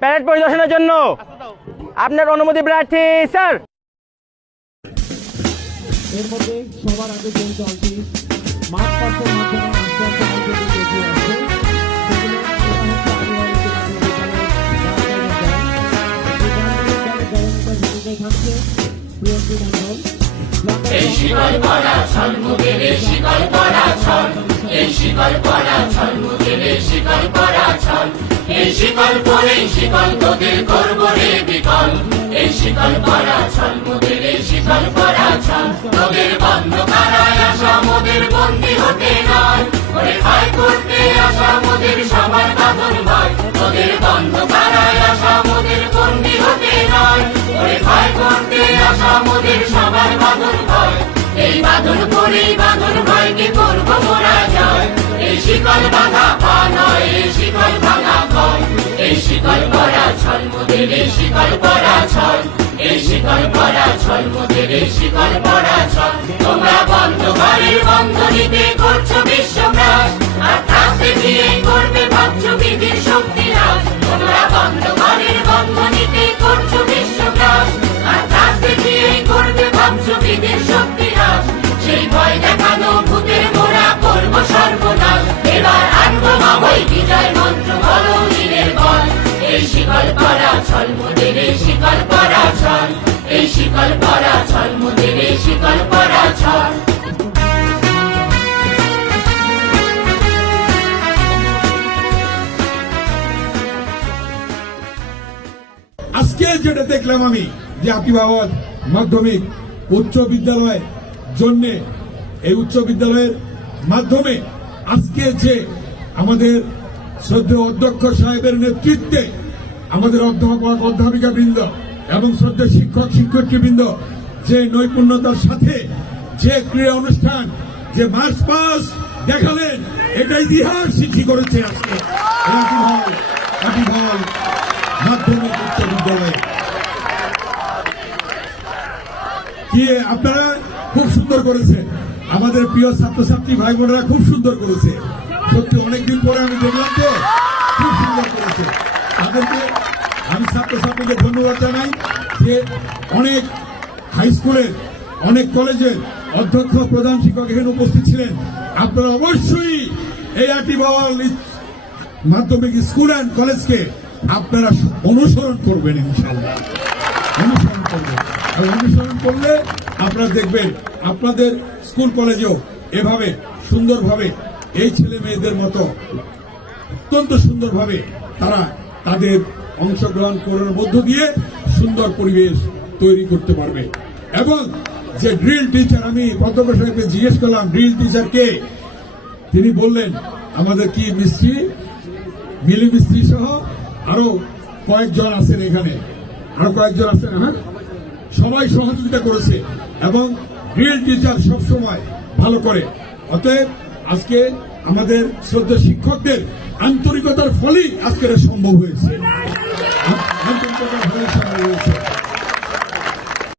Parade পরিদর্শনের জন্য আপনার অনুমতি প্রার্থী স্যার। এর মধ্যে সবার আগে যে দলটি মাঠ পাসের মাধ্যমে আস্তে আস্তে এগিয়ে আসছে থাকছে প্রিয়ঙ্কি মন্ডল। এই শিকল পরা ছল মুখের শিকল পরা ছল, এই শিকল পরা ছল মুখের শিকল পরা ছল, এই শিকল পরে শিকল তোদের করব রে বিকল, এই শিকল পরা ছল মুখের শিকল পরা ছল, তোদের বন্ধ কারায় আসা মোদের বন্দী হতে নয়, ওরে ভয় করতে আসা মোদের সবার বাঁধন ভয়, তোদের বন্ধ কারায় আসা মোদের বন্দী হতে নয়, ওরে ভয় করতে আসা মোদের সবার বাঁধন ভয়, এই বাঁধন করে বাঁধন ভয়কে করবো মোরা যায়, এই শিকল ভাঙা পা নয় এই শিকল ভাঙা ভয়, এই শিকল পরা ছল মোদের এই শিকল পরা ছল, এই শিকল পরা ছল মোদের এই শিকল পরা ছল, তোমরা বন্ধ ঘরের বন্ধনীতে করছো বিশ্বগ্রাস, আর ত্রাস দেখিয়ে করবে ভাবছো বিধির শক্তি হ্রাস, তোমরা বন্ধ ঘরের বন্ধনীতে করছো বিশ্বগ্রাস, আর ত্রাস দেখিয়ে করবে ভাবছো বিধির শক্তি হ্রাস, সেই ভয় দেখানো ভূতের মোরা করবো সর্বনাশ, এবার আনবো মাবই বিজয় মন্ত্র বলো নীলের বল, এই শিকল পরা ছল মোদের এই শিকল পরা ছল, এই শিকল পরা ছল মোদের এই শিকল পরা ছল। আজকে যেটা দেখলাম আমি যে আকিবাবাদ মাধ্যমিক উচ্চ বিদ্যালয়ের জন্য এই উচ্চ বিদ্যালয়ের মাধ্যমে আজকে যে আমাদের শ্রদ্ধেয় অধ্যক্ষ সাহেবের নেতৃত্বে আমাদের অধ্যাপক অধ্যাপিকা বৃন্দ এবং শ্রদ্ধেয় শিক্ষক শিক্ষার্থীবৃন্দ যে নৈপুণ্যতার সাথে যে ক্রীড়া অনুষ্ঠান যে মার্চ পাস দেখালেন, এটা ইতিহাস সৃষ্টি করেছে আজকে আকিবাবাদ মাধ্যমিক উচ্চ বিদ্যালয়ে। কি আপনারা খুব সুন্দর করেছেন, আমাদের প্রিয় ছাত্রছাত্রী ভাই বোনেরা খুব সুন্দর করেছে, সত্যি অনেকদিন পরে আমি দেখলাম তো খুব সুন্দর করেছে। তাদেরকে আমি ছাত্রছাত্রীদের ধন্যবাদ জানাই যে অনেক হাই স্কুলের অনেক কলেজের অধ্যক্ষ প্রধান শিক্ষক এখানে উপস্থিত ছিলেন। আপনারা অবশ্যই এই আকিবাবাদ মাধ্যমিক স্কুল অ্যান্ড কলেজকে আপনারা অনুসরণ করবেন, ইনশাআল্লাহ অনুসরণ করবেন, আর অনুসরণ করলে আপনারা দেখবেন আপনাদের স্কুল কলেজেও এভাবে সুন্দরভাবে এই ছেলে মেয়েদের মতো অত্যন্ত সুন্দরভাবে তারা তাদের অংশগ্রহণ করার মধ্য দিয়ে সুন্দর পরিবেশ তৈরি করতে পারবে। এবং যে ড্রিল টিচার, আমি অধ্যক্ষ সাহেবকে জিজ্ঞেস করলাম ড্রিল টিচার কে, তিনি বললেন আমাদের কি মিস্ত্রি মিলি মিস্ত্রি সহ আরো কয়েকজন আছেন, এখানে আরো কয়েকজন আছেন, হ্যাঁ সবাই সহযোগিতা করেছে এবং ড্রিল টিচার সবসময় ভালো করে। অতএব আজকে আমাদের শ্রদ্ধেয় শিক্ষকদের আন্তরিকতার ফলেই আজকের সম্ভব হয়েছে, আন্তরিকতার ফলে সম্ভব হয়েছে।